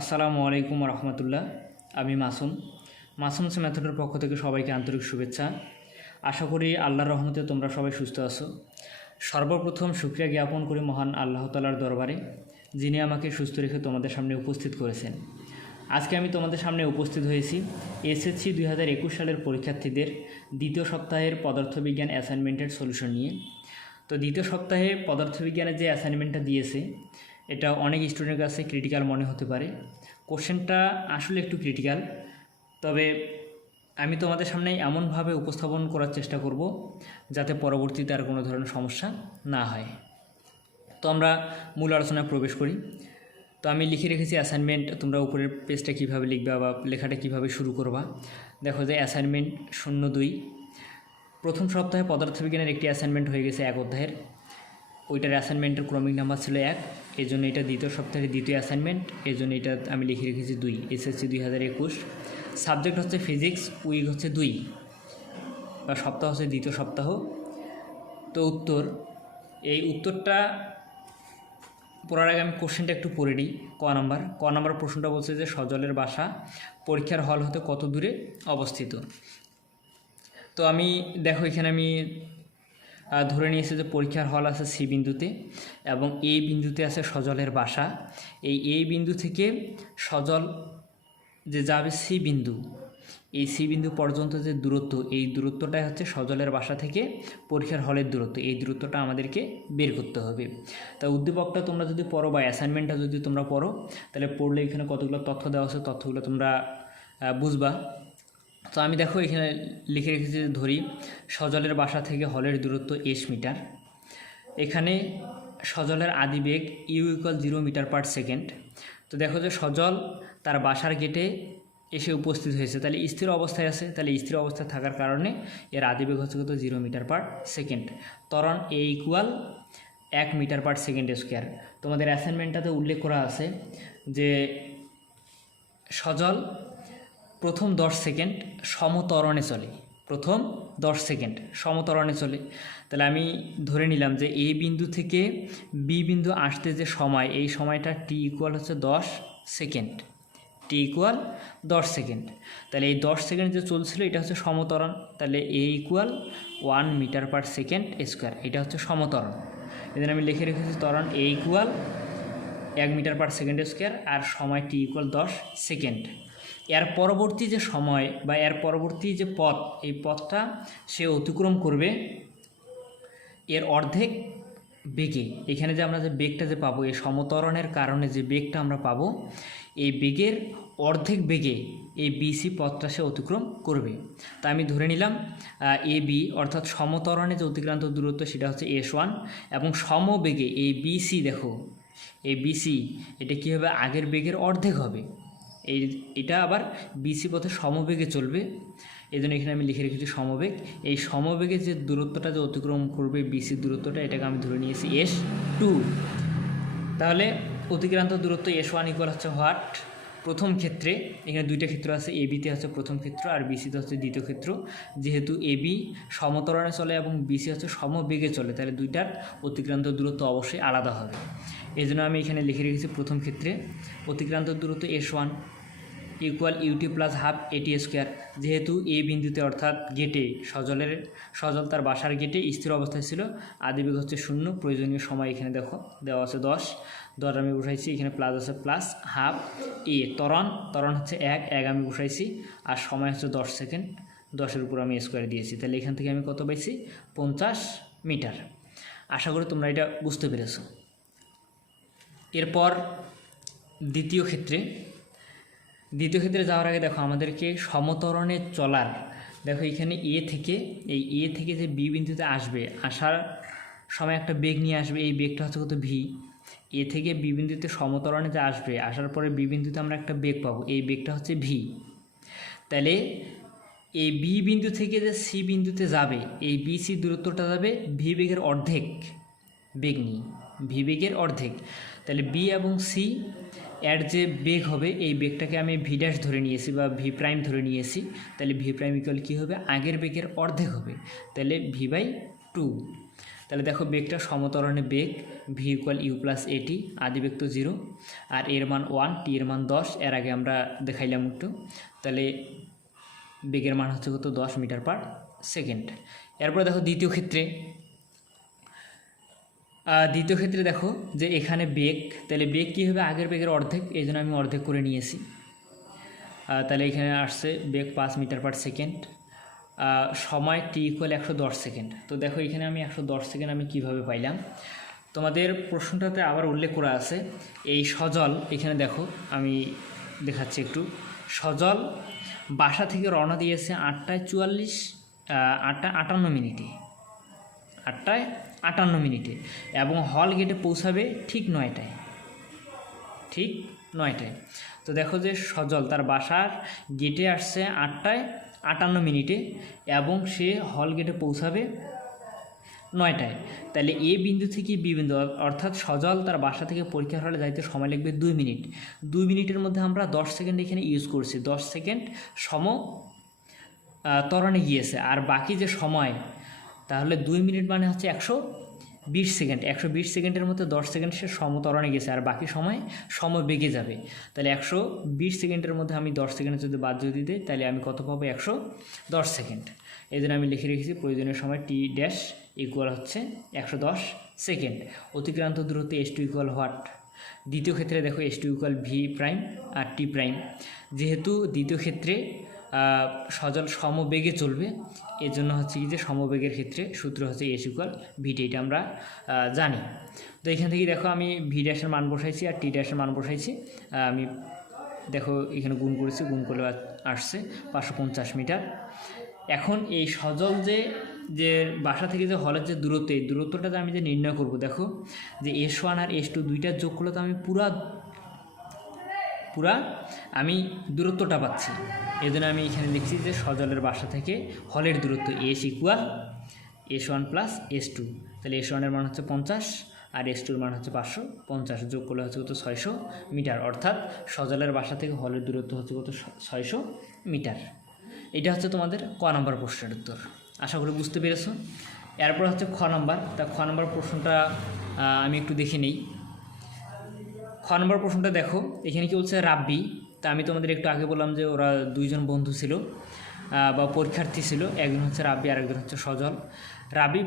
আসসালামু আলাইকুম রহমতুল্লাহ। আমি মাসুম মেথডের পক্ষ থেকে সবাইকে আন্তরিক শুভেচ্ছা। আশা করি আল্লাহর রহমতে তোমরা সবাই সুস্থ আছো। সর্বপ্রথম শুকরিয়া জ্ঞাপন করি মহান আল্লাহ তাআলার দরবারে, যিনি আমাকে সুস্থ রেখে তোমাদের সামনে উপস্থিত করেছেন। আজকে আমি তোমাদের সামনে উপস্থিত হয়েছি এসএসসি 2021 সালের পরীক্ষার্থীদের দ্বিতীয় সপ্তাহের পদার্থবিজ্ঞান অ্যাসাইনমেন্টের সলিউশন নিয়ে। তো দ্বিতীয় সপ্তাহে পদার্থবিজ্ঞানের যে অ্যাসাইনমেন্টটা দিয়েছে, এটা অনেক স্টুডেন্টের কাছে ক্রিটিক্যাল মনে হতে পারে। কোশ্চেনটা আসলে একটু ক্রিটিক্যাল, তবে আমি তোমাদের সামনে এমনভাবে উপস্থাপন করার চেষ্টা করব যাতে পরবর্তীতে আর কোনো ধরনের সমস্যা না হয়। তো আমরা মূল আলোচনায় প্রবেশ করি। তো আমি লিখে রেখেছি অ্যাসাইনমেন্ট, তোমরা উপরের পেজটা কীভাবে লিখবে বা লেখাটা কীভাবে শুরু করবা। দেখো যে অ্যাসাইনমেন্ট 02, প্রথম সপ্তাহে পদার্থবিজ্ঞানের একটি অ্যাসাইনমেন্ট হয়ে গেছে 1 অধ্যায়ের। ওইটার অ্যাসাইনমেন্টের ক্রমিক নাম্বার ছিল 1, এই জন্য এটা দ্বিতীয় সপ্তাহের দ্বিতীয় অ্যাসাইনমেন্ট, এই জন্য এটা আমি লিখে রেখেছি 2, এসএসসি 2021। সাবজেক্ট হচ্ছে ফিজিক্স, উইক হচ্ছে 2 বা সপ্তাহ হচ্ছে দ্বিতীয় সপ্তাহ। তো এই উত্তরটা পড়ার আগে আমি কোশ্চেনটা একটু পড়ে নিই। ক নাম্বার প্রশ্নটা বলছে যে সজলের বাসা পরীক্ষার হল হতে কত দূরে অবস্থিত। তো আমি দেখো এখানে আমি ধরে নিয়েছি যে পরীক্ষার হল আছে সি বিন্দুতে এবং এ বিন্দুতে আছে সজলের বাসা। এই এ বিন্দু থেকে সজল যে যাবে সি বিন্দু, এই সি বিন্দু পর্যন্ত যে দূরত্ব, এই দূরত্বটাই হচ্ছে সজলের বাসা থেকে পরীক্ষার হলের দূরত্ব। এই দূরত্বটা আমাদেরকে বের করতে হবে। তা উদ্দীপকটা তোমরা যদি পড়ো বা অ্যাসাইনমেন্টটা যদি তোমরা পড়ো, তাহলে পড়লে এখানে কতগুলো তথ্য দেওয়া আছে, তথ্যগুলো তোমরা বুঝবা। তো আমি দেখো এখানে লিখে রেখেছি, ধরি সজলের বাসা থেকে হলের দূরত্ব এস মিটার। এখানে সজলের আদিবেগ u=0 মিটার/সেকেন্ড। তো দেখো যে সজল তার বাসার গেটে এসে উপস্থিত হয়েছে, তাহলে স্থির অবস্থায় আছে, তাহলে স্থির অবস্থায় থাকার কারণে এর আদিবেগ হচ্ছে কত 0 মিটার/সেকেন্ড। ত্বরণ A=1 মিটার/সেকেন্ড²। তোমাদের অ্যাসাইনমেন্টটাতে উল্লেখ করা আছে যে সজল প্রথম 10 সেকেন্ড সমত্বরণে চলে, প্রথম 10 সেকেন্ড সমত্বরণে চলে। তাহলে আমি ধরে নিলাম যে এ বিন্দু থেকে বি বিন্দু আসতে যে সময়, এই সময়টা t= হচ্ছে 10 সেকেন্ড, t=10 সেকেন্ড। তাহলে এই 10 সেকেন্ড যে চলছিল এটা হচ্ছে সমত্বরণ, তাহলে A=1 মিটার/সেকেন্ড²। এটা হচ্ছে সমত্বরণ। এখানে আমি লিখে রেখেছি ত্বরণ A=1 মিটার/সেকেন্ড² আর সময় t=10 সেকেন্ড। এর পরবর্তী যে সময় বা এর পরবর্তী যে পথ, এই পথটা সে অতিক্রম করবে এর অর্ধেক বেগে। এখানে যে আমরা যে বেগটা যে পাবো, এই সমত্বরণের কারণে যে বেগটা আমরা পাবো, এই বেগের অর্ধেক বেগে এই বিসি পথটা সে অতিক্রম করবে। তা আমি ধরে নিলাম এ বি অর্থাৎ সমত্বরণে যে অতিক্রান্ত দূরত্ব সেটা হচ্ছে S1 এবং সমবেগে এই বিসি, দেখো এই বিসি এটা কী হবে, আগের বেগের অর্ধেক হবে। এটা আবার বিসি পথে সমবেগে চলবে, এই জন্য এখানে আমি লিখে রেখেছি সমবেগ। এই সমবেগে যে দূরত্বটা যে অতিক্রম করবে বিসির দূরত্বটা, এটাকে আমি ধরে নিয়েছি S2। তাহলে অতিক্রান্ত দূরত্ব S1 হচ্ছে হোয়াট, প্রথম ক্ষেত্রে এখানে দুইটা ক্ষেত্র আছে, এ বিতে হচ্ছে প্রথম ক্ষেত্র আর বিসিতে হচ্ছে দ্বিতীয় ক্ষেত্র। যেহেতু এ বি সমত্বরণে চলে এবং বিসি হচ্ছে সমবেগে চলে, তাহলে দুইটার অতিক্রান্ত দূরত্ব অবশ্যই আলাদা হবে। এই জন্য আমি এখানে লিখে রেখেছি প্রথম ক্ষেত্রে অতিক্রান্ত দূরত্ব S1 = ut + ½ at²। যেহেতু এ বিন্দুতে অর্থাৎ গেটে সজল তার বাসার গেটে স্থির অবস্থায় ছিল, আদিবেগ হচ্ছে 0, প্রয়োজনীয় সময় এখানে দেখো দেওয়া আছে 10 আমি বসাইছি, এখানে প্লাস আছে +½ a। ত্বরণ হচ্ছে 1 আমি বসাইছি আর সময় হচ্ছে 10 সেকেন্ড, 10-এর উপর আমি স্কোয়ার দিয়েছি। তাহলে এখান থেকে আমি কত পাইছি, 50 মিটার। আশা করি তোমরা এটা বুঝতে পেরেছো। এরপর দ্বিতীয় ক্ষেত্রে যাওয়ার আগে দেখো আমাদেরকে সমত্বরণে চলার, দেখো এখানে এ থেকে যে বি বিন্দুতে আসার সময় একটা বেগ নিয়ে আসবে, এই বেগটা হচ্ছে কত ভি। এ থেকে বি বিন্দুতে সমত্বরণে যে আসার পরে বি বিন্দুতে আমরা একটা বেগ পাবো, এই বেগটা হচ্ছে ভি। তাহলে এই বি বিন্দু থেকে যে সি বিন্দুতে যাবে, এই বি সি দূরত্বটা যাবে ভি বেগের অর্ধেক বেগ নিয়ে, ভি বেগের অর্ধেক। তাহলে বি এবং সি এর যে বেগ হবে, এই বেগটাকে আমি ভি ড্যাশ ধরে নিয়েছি বা ভি প্রাইম ধরে নিয়েছি। তাহলে ভি প্রাইম = কী হবে, আগের বেগের অর্ধেক হবে, তাহলে v/2। তাহলে দেখো বেগটা সমত্বরণে বেগ ভি ইকুয়াল ইউ প্লাস এটি, আদিবেগ তো 0, আর এর মান 1, টি এর মান 10, এর আগে আমরা দেখাইলাম একটু। তাহলে বেগের মান হচ্ছে কত 10 মিটার পার সেকেন্ড। এরপরে দেখো দ্বিতীয় ক্ষেত্রে দেখো যে এখানে বেগ, তাহলে বেগ কী হবে আগের বেগের অর্ধেক, এই জন্য আমি অর্ধেক করে নিয়েছি। তাহলে এখানে আসছে বেগ 5 মিটার পার সেকেন্ড, সময় টি ইকুয়াল 110 সেকেন্ড। তো দেখো এখানে আমি 110 সেকেন্ড আমি কীভাবে পাইলাম, তোমাদের প্রশ্নটাতে আবার উল্লেখ করা আছে এই সজল। এখানে দেখো আমি দেখাচ্ছি একটু। সজল বাসা থেকে রওনা দিয়েছে 8:58 মিনিটে, 8:58 মিনিটে, এবং হল গেটে পৌঁছাবে ঠিক 9টায়, তো দেখো যে সজল তার বাসার গেটে আসছে 8:58 মিনিটে এবং সে হল গেটে পৌঁছাবে 9টায়। তাহলে এ বিন্দু থেকে বি বিন্দু, অর্থাৎ সজল তার বাসা থেকে পরীক্ষার হলে যাইতে সময় লাগবে 2 মিনিট। 2 মিনিটের মধ্যে আমরা 10 সেকেন্ড এখানে ইউজ করছি, 10 সেকেন্ড ত্বরণে গিয়েছে, আর বাকি যে সময়, তাহলে 2 মিনিট মানে হচ্ছে 120 সেকেন্ড। 120 সেকেন্ডের মধ্যে 10 সেকেন্ড সে সমত্বরণে গেছে, আর বাকি সময় সমবেগে যাবে। তাহলে 120 সেকেন্ডের মধ্যে আমি 10 সেকেন্ড যদি বাদ যদি দিই, তাহলে আমি কত পাবো 110 সেকেন্ড। এই জন্য আমি লিখে রেখেছি প্রয়োজনীয় সময় টি ড্যাশ ইকুয়াল হচ্ছে 110 সেকেন্ড। অতিক্রান্ত দূরত্ব S2 ইকুয়াল হোয়াট। দ্বিতীয় ক্ষেত্রে দেখো S2 ইকুয়াল ভি প্রাইম আর টি প্রাইম। যেহেতু দ্বিতীয় ক্ষেত্রে সজল সমবেগে চলবে, এর জন্য হচ্ছে কি যে সমবেগের ক্ষেত্রে সূত্র হচ্ছে S ইকুয়াল ভিটি, এটা আমরা জানি। তো এখান থেকে দেখো আমি ভি ড্যাশের মান বসাইছি আর টি ড্যাশের মান বসাইছি। আমি দেখো এখানে গুণ করেছি, গুণ করলে আসছে 550 মিটার। এখন এই সজল যে বাসা থেকে যে হলের যে দূরত্ব, এই দূরত্বটা আমি যে নির্ণয় করব, দেখো যে S1 আর S2 দুইটার যোগ করলে তো আমি পুরা আমি দূরত্বটা পাচ্ছি। এই জন্য আমি এখানে লিখছি যে সজলের বাসা থেকে হলের দূরত্ব S equal S1 plus S2। তাহলে S1 এর মান হচ্ছে 50 আর S2 এর মান হচ্ছে 550, যোগ করলে হচ্ছে কত 600 মিটার। অর্থাৎ সজলের বাসা থেকে হলের দূরত্ব হচ্ছে কত 600 মিটার। এটা হচ্ছে তোমাদের ক নম্বর প্রশ্নের উত্তর। আশা করি বুঝতে পেরেছো। এরপর হচ্ছে খ নম্বর। তা খ নম্বর প্রশ্নটা আমি একটু দেখে নিই। খ নম্বর প্রশ্নটা দেখো, এখানে কি বলছে রাব্বি। তা আমি তোমাদের একটু আগে বললাম যে ওরা দুইজন বন্ধু ছিল বা পরীক্ষার্থী ছিল, একজন হচ্ছে রাব্বি আর একজন হচ্ছে সজল। রাব্বি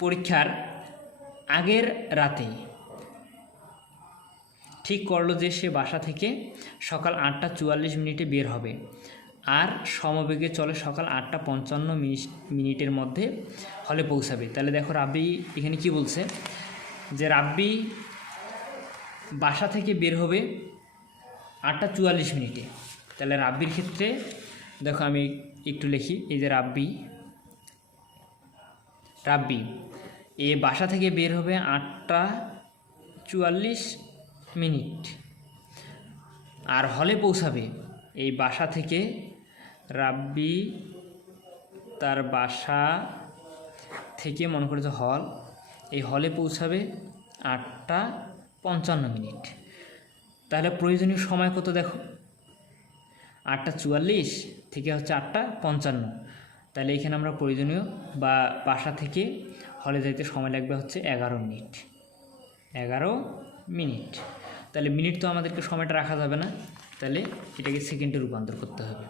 পরীক্ষার আগের রাতে ঠিক করলো যে সে বাসা থেকে সকাল 8:44 বের হবে আর সমবেগে চলে সকাল 8:55 মধ্যে হলে পৌঁছাবে। তাহলে দেখো রাব্বি এখানে কি বলছে যে রাব্বি বাসা থেকে বের হবে 8:44। তাহলে রাব্বির ক্ষেত্রে দেখো আমি একটু লিখি, এই যে রাব্বি এ বাসা থেকে বের হবে 8:44 আর হলে পৌঁছাবে, এই বাসা থেকে রাব্বি তার বাসা থেকে মনে করে যে হল, এই হলে পৌঁছাবে 8:55। তাহলে প্রয়োজনীয় সময় কত দেখো, 8:44 থেকে হচ্ছে 8:55। তাহলে এখানে আমরা প্রয়োজনীয় বা বাসা থেকে হলে যাইতে সময় লাগবে হচ্ছে 11 মিনিট। তাহলে মিনিট তো আমাদেরকে সময়টা রাখা যাবে না, তাহলে এটাকে সেকেন্ডে রূপান্তর করতে হবে।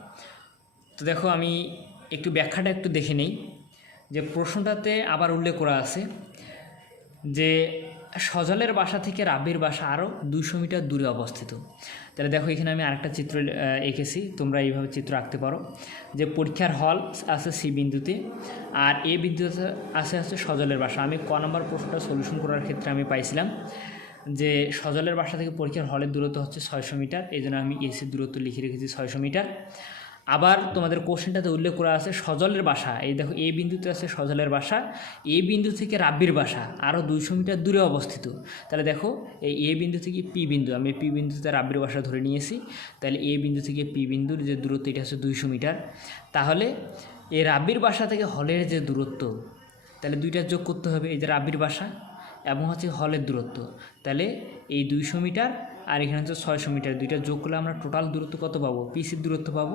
তো দেখো আমি একটু ব্যাখ্যাটা একটু দেখে নেই। যে প্রশ্নটাতে আবার উল্লেখ করা আছে যে সজলের বাসা থেকে রাব্বির বাসা আরও 200 মিটার দূরে অবস্থিত। তাহলে দেখো এখানে আমি আরেকটা চিত্র এঁকেছি, তোমরা এইভাবে চিত্র আঁকতে পারো। যে পরীক্ষার হল আছে সি বিন্দুতে আর এ বিন্দুতে আছে হচ্ছে সজলের বাসা। আমি ক নম্বর প্রশ্নটা সলিউশন করার ক্ষেত্রে আমি পাইছিলাম যে সজলের বাসা থেকে পরীক্ষার হলের দূরত্ব হচ্ছে 600 মিটার, এই জন্য আমি এসির দূরত্ব লিখে রেখেছি 600 মিটার। আবার তোমাদের কোশ্চেনটাতে উল্লেখ করা আছে সজলের বাসা, এই দেখো এ বিন্দুতে আছে সজলের বাসা, এ বিন্দু থেকে রাব্বির বাসা আরও 200 মিটার দূরে অবস্থিত। তাহলে দেখো এই এ বিন্দু থেকে পি বিন্দু, আমি পি বিন্দুতে রাব্বির বাসা ধরে নিয়েছি। তাহলে এ বিন্দু থেকে পি বিন্দুর যে দূরত্ব এটা হচ্ছে 200 মিটার। তাহলে এই রাব্বির বাসা থেকে হলের যে দূরত্ব, তাহলে দুইটা যোগ করতে হবে, এই যে রাব্বির বাসা এবং হচ্ছে হলের দূরত্ব। তাহলে এই 200 মিটার আর এখানে হচ্ছে 600 মিটার, দুইটা যোগ করলে আমরা টোটাল দূরত্ব কত পাবো, পিসির দূরত্ব পাবো।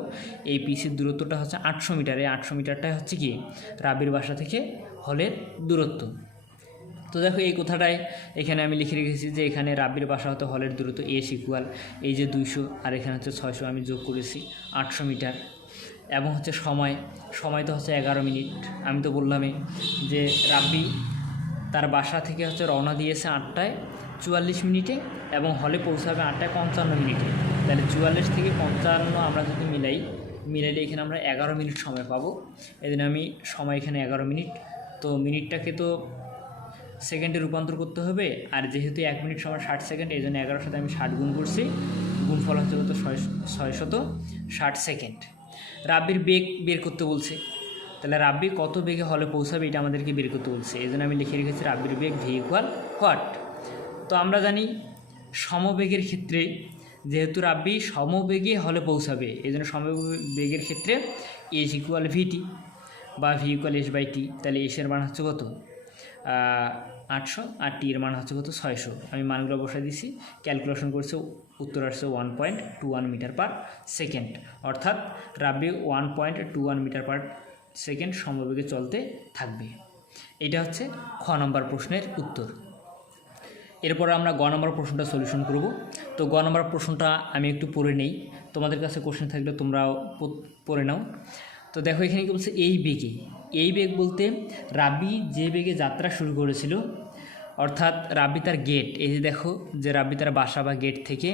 এই পিসির দূরত্বটা হচ্ছে 800 মিটার। এই 800 মিটারটাই হচ্ছে কি রাবির বাসা থেকে হলের দূরত্ব। তো দেখো এই কথাটায় এখানে আমি লিখে রেখেছি যে এখানে রাবির বাসা হতে হলের দূরত্ব এস ইকুয়াল এই যে 200 আর এখানে হচ্ছে 600, আমি যোগ করেছি 800 মিটার। এবং হচ্ছে সময় তো হচ্ছে 11 মিনিট। আমি তো বললামই যে রাব্বি তার বাসা থেকে হচ্ছে রওনা দিয়েছে 8টায় 44 মিনিটে এবং হলে পৌঁছাবে 8টায় 55 মিনিটে। তাহলে 44 থেকে 55 আমরা যদি মিলাইলে এখানে আমরা 11 মিনিট সময় পাবো। এই জন্য আমি সময় এখানে 11 মিনিট। তো মিনিটটাকে তো সেকেন্ডে রূপান্তর করতে হবে, আর যেহেতু 1 মিনিট সময় 60 সেকেন্ড, এই জন্য 11-এর সাথে আমি 60 গুণ করছি। গুণফল হচ্ছে কত 660 সেকেন্ড। রাব্বির বেগ বের করতে বলছে, তাহলে রাব্বি কত বেগে হলে পৌঁছাবে এটা আমাদেরকে বের করতে বলছে। এই জন্য আমি লিখে রেখেছি রাব্বির বেগ ভি ইকুয়াল হোয়াট। তো আমরা জানি সমবেগের ক্ষেত্রে যেহেতু রাব্বি সমবেগে হলে পৌঁছাবে, এই জন্য সমবেগের ক্ষেত্রে এস ইকুয়াল ভিটি বা V equal S by T. তাহলে এসের মান হচ্ছে কত 800 আর টি এর মান হচ্ছে কত 600। আমি মানগুলো বসাই দিছি, ক্যালকুলেশন করছে, উত্তর আসছে 1.21 মিটার পার সেকেন্ড। অর্থাৎ রাব্বি 1.21 মিটার পার সেকেন্ড সমবেগে চলতে থাকবে। এটা হচ্ছে খ নম্বর প্রশ্নের উত্তর। এরপর আমরা গ নম্বর প্রশ্নটা সলিউশন করব। তো গ নম্বর প্রশ্নটা আমি একটু পড়ে নেই, তোমাদের কাছে কোশ্চেন থাকলে তোমরাও পড়ে নাও। তো দেখো এখানে কি বলছে এই বেগ বলতে রাব্বি যে বেগে যাত্রা শুরু করেছিল, অর্থাৎ রাব্বি তার গেট, এই যে দেখো যে রাব্বি তার বাসা বা গেট থেকে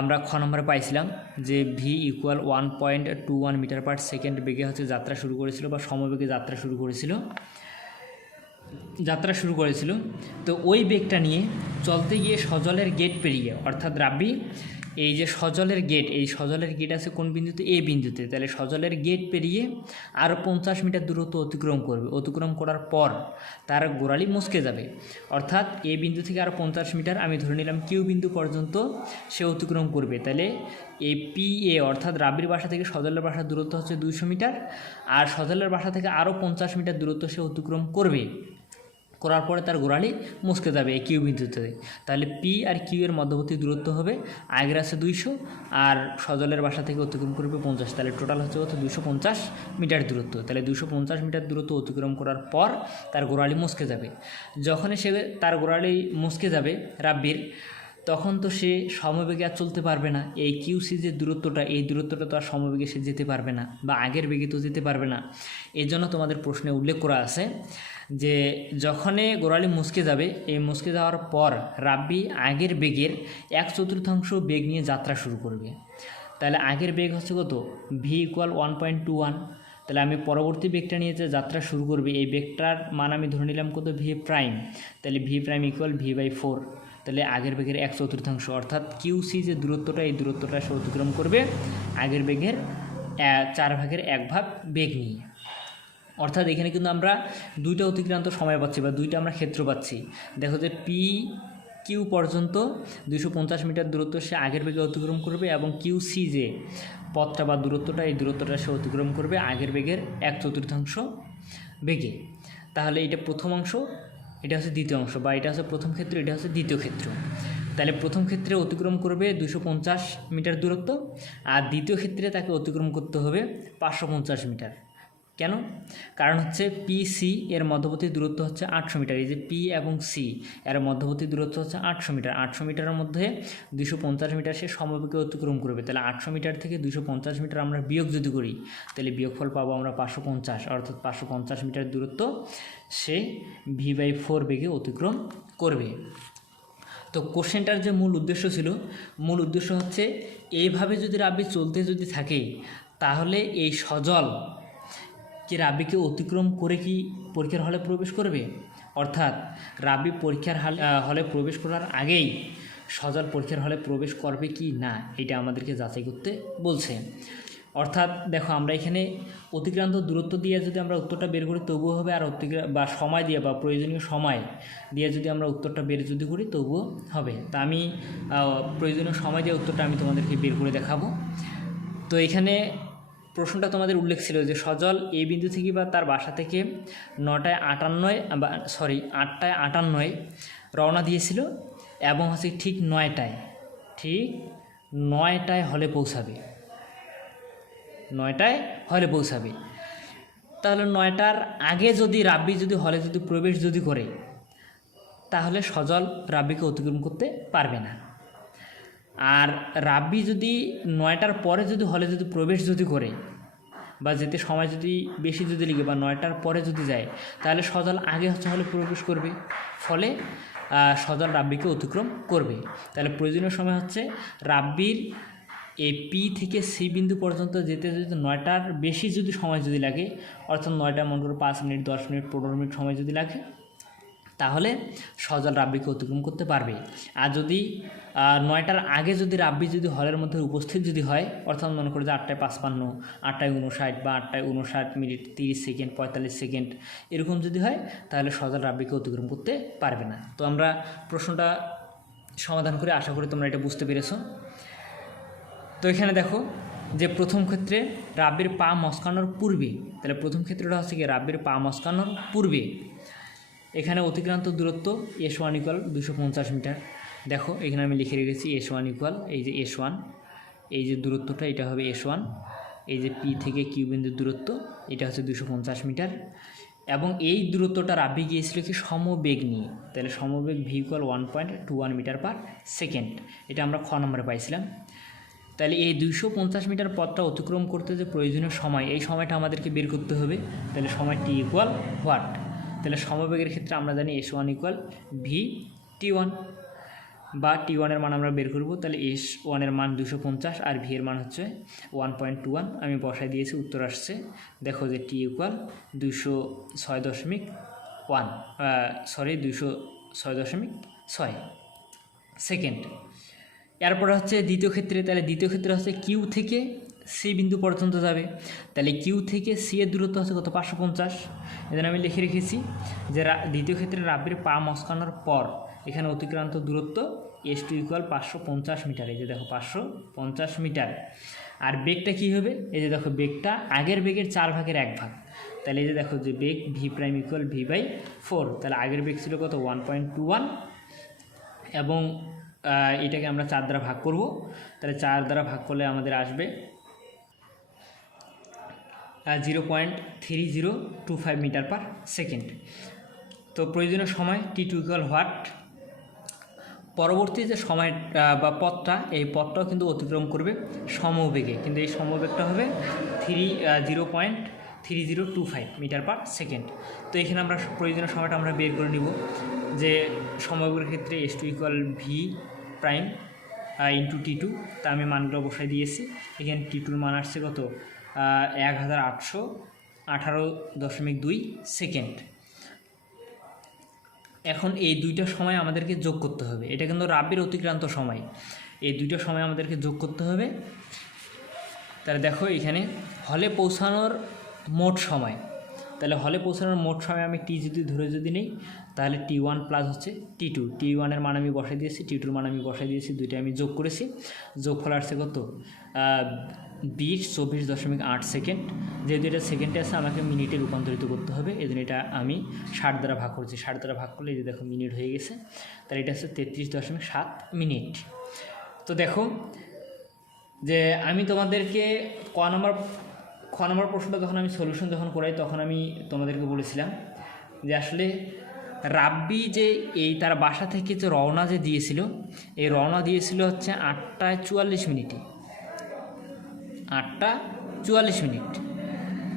আমরা খ নম্বরে পাইছিলাম যে V equal 1.21 metre per second বেগে হচ্ছে যাত্রা শুরু করেছিল বা সমবেগে যাত্রা শুরু করেছিল। তো ওই বেগটা নিয়ে চলতে গিয়ে সজলের গেট পেরিয়ে, অর্থাৎ রাব্বি এই যে সজলের গেট আছে কোন বিন্দুতে, এ বিন্দুতে। তাহলে সজলের গেট পেরিয়ে আরও 50 মিটার দূরত্ব অতিক্রম করার পর তার গোড়ালি মুচকে যাবে। অর্থাৎ এ বিন্দু থেকে আরও 50 মিটার আমি ধরে নিলাম কিউ বিন্দু পর্যন্ত সে অতিক্রম করবে। তাহলে এই পি এ অর্থাৎ রাব্বির বাসা থেকে সজলের বাসার দূরত্ব হচ্ছে 200 মিটার, আর সজলের বাসা থেকে আরও 50 মিটার দূরত্ব সে অতিক্রম করার পরে তার গোড়ালি মুচকে যাবে এই কিউ বিন্দুতে। তাহলে পি আর কিউ এর মধ্যবর্তী দূরত্ব হবে, আগের আছে 200 আর সজলের বাসা থেকে অতিক্রম করবে 50। তাহলে টোটাল হচ্ছে কত 250 মিটার দূরত্ব। তাহলে 250 মিটার দূরত্ব অতিক্রম করার পর তার গোড়ালি মুচকে যাবে। যখনই সে তার গোড়ালি মুচকে যাবে রাব্বির, তখন তো সে সমবেগে আর চলতে পারবে না। এই কিউসি যে দূরত্বটা, এই দূরত্বটা তো আর সমবেগে সে যেতে পারবে না বা আগের বেগে তো যেতে পারবে না। এই জন্য তোমাদের প্রশ্নে উল্লেখ করা আছে যে যখনই গোড়ালি মুচকে যাবে, এই মুচকে যাওয়ার পর রাব্বি আগের বেগের 1/4 বেগ নিয়ে যাত্রা শুরু করবে। তাহলে আগের বেগ হচ্ছে কত ভি ইকুয়াল 1.21। তাহলে আমি পরবর্তী বেগটা নিয়ে যে যাত্রা শুরু করবে, এই বেগটার মান আমি ধরে নিলাম কত ভি প্রাইম। তাহলে ভি প্রাইম ইকুয়াল v/4। তাহলে আগের বেগের 1/4, অর্থাৎ কিউসি যে দূরত্বটা, এই দূরত্বটা সে অতিক্রম করবে আগের বেগের 4/1 বেগ নিয়ে। অর্থাৎ এখানে কিন্তু আমরা দুইটা অতিক্রান্ত সময় পাচ্ছি বা দুইটা আমরা ক্ষেত্র পাচ্ছি। দেখো যে পি কিউ পর্যন্ত 250 মিটার দূরত্ব সে আগের বেগে অতিক্রম করবে এবং কিউসি যে পথটা বা দূরত্বটা, এই দূরত্বটা সে অতিক্রম করবে আগের বেগের 1/4 বেগে। তাহলে এটা প্রথম অংশ, এটা হচ্ছে দ্বিতীয় অংশ, বা এটা হচ্ছে প্রথম ক্ষেত্র, এটা হচ্ছে দ্বিতীয় ক্ষেত্র। তাহলে প্রথম ক্ষেত্রে অতিক্রম করবে 250 মিটার দূরত্ব, আর দ্বিতীয় ক্ষেত্রে তাকে অতিক্রম করতে হবে 550 মিটার। কেন? কারণ হচ্ছে পি সি এর মধ্যবর্তী দূরত্ব হচ্ছে 800 মিটার। এই যে পি এবং সি এর মধ্যবর্তী দূরত্ব হচ্ছে 800 মিটার। 800 মিটারের মধ্যে 250 মিটার সে সমবেগে অতিক্রম করবে। তাহলে 800 মিটার থেকে 250 মিটার আমরা বিয়োগ যদি করি, তাহলে বিয়োগফল পাবো আমরা 550, অর্থাৎ 550 মিটার দূরত্ব সে v/4 বেগে অতিক্রম করবে। তো কোশ্চেনটার যে মূল উদ্দেশ্য হচ্ছে এইভাবে যদি রাব্বি চলতে যদি থাকে, তাহলে এই সজল কি রাব্বিকে অতিক্রম করে কি পরীক্ষার হলে প্রবেশ করবে? অর্থাৎ রাব্বি পরীক্ষার হলে প্রবেশ করার আগেই সজল পরীক্ষার হলে প্রবেশ করবে কি না, এটা আমাদেরকে যাচাই করতে বলছে। অর্থাৎ দেখো আমরা এখানে অতিক্রান্ত দূরত্ব দিয়ে যদি আমরা উত্তরটা বের করি তবুও হবে, আর বা সময় দিয়ে বা প্রয়োজনীয় সময় দিয়ে যদি আমরা উত্তরটা বের যদি করি তবুও হবে। তা আমি প্রয়োজনীয় সময় দিয়ে উত্তরটা আমি তোমাদেরকে বের করে দেখাবো। তো এখানে প্রশ্নটা তোমাদের উল্লেখ ছিল যে সজল এই বিন্দু থেকে বা তার বাসা থেকে 8টায় 58 রওনা দিয়েছিল এবং হচ্ছে ঠিক 9টায় ঠিক 9টায় হলে পৌঁছাবে, 9টায় হলে পৌঁছাবে। তাহলে 9টার আগে যদি রাব্বি যদি হলে যদি প্রবেশ যদি করে, তাহলে সজল রাব্বিকে অতিক্রম করতে পারবে না। আর রাব্বি যদি 9টার পরে যদি হলে যদি প্রবেশ যদি করে বা যেতে সময় যদি বেশি যদি লিখে বা 9টার পরে যদি যায়, তাহলে সজল আগে হলে প্রবেশ করবে, ফলে সজল রাব্বিকে অতিক্রম করবে। তাহলে প্রয়োজনীয় সময় হচ্ছে রাব্বির এই পি থেকে সি বিন্দু পর্যন্ত যেতে যদি 9টার বেশি যদি সময় যদি লাগে, অর্থাৎ 9টা মনে করো 5 মিনিট 10 মিনিট 15 মিনিট সময় যদি লাগে, তাহলে সজল রাব্বিকে অতিক্রম করতে পারবে। আর যদি 9টার আগে যদি রাব্বি যদি হলের মধ্যে উপস্থিত যদি হয়, অর্থাৎ মনে করো যে 8টায় 55, 8টায় 59 বা 8টায় 59 মিনিট 30 সেকেন্ড 45 সেকেন্ড এরকম যদি হয়, তাহলে সজল রাব্বিকে অতিক্রম করতে পারবে না। তো আমরা প্রশ্নটা সমাধান করে আশা করি তোমরা এটা বুঝতে পেরেছো। তো এখানে দেখো যে প্রথম ক্ষেত্রে রাব্বির পা মস্কানোর পূর্বে, তাহলে প্রথম ক্ষেত্রটা হচ্ছে কি রাব্বির পা মস্কানোর পূর্বে এখানে অতিক্রান্ত দূরত্ব S1 ইকুয়াল 250 মিটার। দেখো এখানে আমি লিখে রেখেছি S1 ইকুয়াল, এই যে S1, এই যে দূরত্বটা এটা হবে S1, এই যে পি থেকে কিউ বিন্দুর দূরত্ব এটা হচ্ছে 250 মিটার। এবং এই দূরত্বটা রাব্বি গিয়েছিল কি সমবেগ নিয়ে, তাহলে সমবেগ V equal 1.21 metre per second, এটা আমরা খ নম্বরে পাইছিলাম। তাহলে এই 250 মিটার পথটা অতিক্রম করতে যে প্রয়োজনীয় সময়, এই সময়টা আমাদেরকে বের করতে হবে। তাহলে সময় টি ইকুয়াল হোয়াট, তাহলে সমবেগের ক্ষেত্রে আমরা জানি S1 ইকুয়াল ভি T1 বা T1-এর মান আমরা বের করব। তাহলে S1-এর মান 250 আর ভি এর মান হচ্ছে 1.21, আমি বসাই দিয়েছি, উত্তর আসছে। দেখো যে টি ইকুয়াল 206 সেকেন্ড। এরপরে হচ্ছে দ্বিতীয় ক্ষেত্রে, তাহলে দ্বিতীয় ক্ষেত্রে হচ্ছে কিউ থেকে সি বিন্দু পর্যন্ত যাবে। তাহলে কিউ থেকে সি এর দূরত্ব হচ্ছে কত 550, এখানে আমি লিখে রেখেছি যে দ্বিতীয় ক্ষেত্রে রাব্বির পা মস্কানোর পর এখানে অতিক্রান্ত দূরত্ব S2 ইকুয়াল 550 মিটার। এই যে দেখো 550 মিটার। আর বেগটা কী হবে, এই যে দেখো বেগটা আগের বেগের 4/1 তাহলে এই যে দেখো যে বেগ ভি প্রাইম ইকুয়াল v/4, তাহলে আগের বেগ ছিল কত 1.21 এবং এটাকে আমরা 4 দ্বারা ভাগ করব। তাহলে 4 দ্বারা ভাগ করলে আমাদের আসবে 0.3025 মিটার পার সেকেন্ড। তো প্রয়োজনীয় সময় T2 ইকুয়াল হোয়াট, পরবর্তী যে সময় বা পথটা, এই পথটাও কিন্তু অতিক্রম করবে সমবেগে, কিন্তু এই সমবেগটা হবে 0.3025 মিটার পার সেকেন্ড। তো এখানে আমরা প্রয়োজনীয় সময়টা আমরা বের করে নিব যে সমবেগের ক্ষেত্রে S2 equal V prime into T2, তা আমি মানগুলো বসাই দিয়েছি। এখানে T2-র মান আসছে কত 1818.2 সেকেন্ড। এখন এই দুইটা সময় আমাদেরকে যোগ করতে হবে, এটা কিন্তু রাব্বির অতিক্রান্ত সময়, এই দুইটা সময় আমাদেরকে যোগ করতে হবে। তাহলে দেখো এখানে হলে পৌঁছানোর মোট সময়, তাহলে হলে পৌঁছানোর মোট সময় আমি টি যদি ধরে যদি নেই, তাহলে T1 প্লাস হচ্ছে T2, T1-এর মান আমি বসাই দিয়েছি, T2-র মান আমি বসাই দিয়েছি, দুইটা আমি যোগ করেছি, যোগফল আসছে কত 24.8 সেকেন্ড। যেহেতু এটা সেকেন্ডে আছে আমাকে মিনিটে রূপান্তরিত করতে হবে, এই জন্য এটা আমি 60 দ্বারা ভাগ করছি, 60 দ্বারা ভাগ করলে এই যে দেখো মিনিট হয়ে গেছে, তাহলে এটা হচ্ছে 33.7 মিনিট। তো দেখো যে আমি তোমাদেরকে খ নম্বর প্রশ্নটা যখন আমি সলিউশন যখন করাই, তখন আমি তোমাদেরকে বলেছিলাম যে আসলে রাব্বি যে এই তার বাসা থেকে যে রওনা যে দিয়েছিল, এই রওনা দিয়েছিল হচ্ছে 8টা 44 মিনিটে, 8টা 44 মিনিট।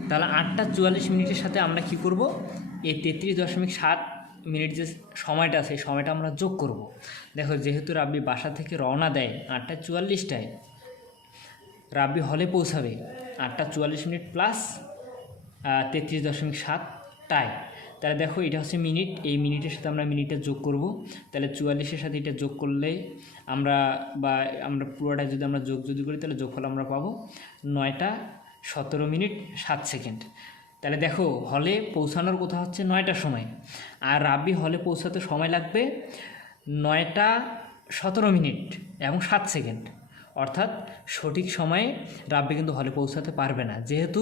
তাহলে 8টা 44 মিনিটের সাথে আমরা কি করব, এই 33.7 মিনিট যে সময়টা আছে এই সময়টা আমরা যোগ করব। দেখো যেহেতু রাব্বি বাসা থেকে রওনা দেয় 8টা 44টায়, রাব্বি হলে পৌঁছাবে 8টা 44 মিনিট প্লাস 33.7টায়, তাহলে দেখো এটা হচ্ছে মিনিট, এই মিনিটের সাথে আমরা মিনিটটা যোগ করব। তাহলে 44-এর সাথে এটা যোগ করলে আমরা পুরোটা যদি আমরা যোগ যদি করি, তাহলে যোগফল আমরা পাবো 9টা 17 মিনিট 7 সেকেন্ড। তাহলে দেখো হলে পৌঁছানোর কথা হচ্ছে 9টার সময়, আর রাব্বি হলে পৌঁছাতে সময় লাগবে 9টা 17 মিনিট এবং 7 সেকেন্ড, অর্থাৎ সঠিক সময়ে রাব্বি কিন্তু হলে পৌঁছাতে পারবে না। যেহেতু